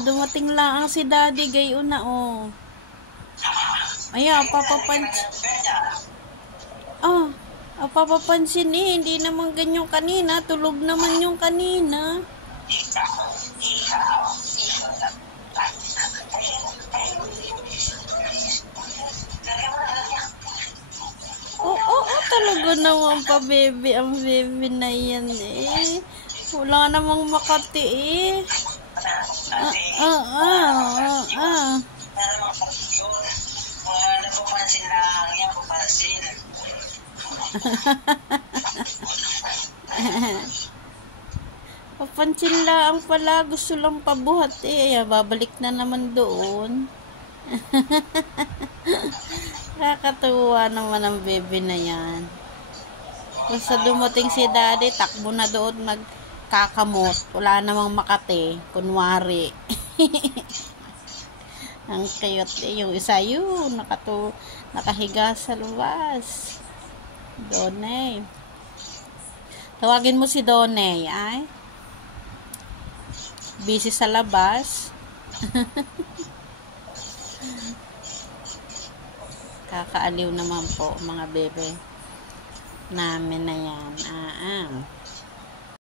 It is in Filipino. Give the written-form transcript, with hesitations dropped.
Dumating lang ang si daddy gayon na, oh. Ayan, papapansin eh, hindi naman ganyan kanina, tulog naman yung kanina. Talaga naman pa, baby, ang baby na yan eh. Wala namang makati eh. Napapansin lang, yan papansin. Papansin lang pala, gusto lang pabuhat eh. Babalik na naman doon. Nakakatuwa naman ang baby na yan. Basta dumating si daddy, takbo na doon magkakamot. Wala namang makate, kunwari. Ang cute eh. Yung isa yun, nakahiga sa luwas. Donay. Tawagin mo si Donay, ay? Busy sa labas. Kakaaliw naman po mga bebe namin na yan.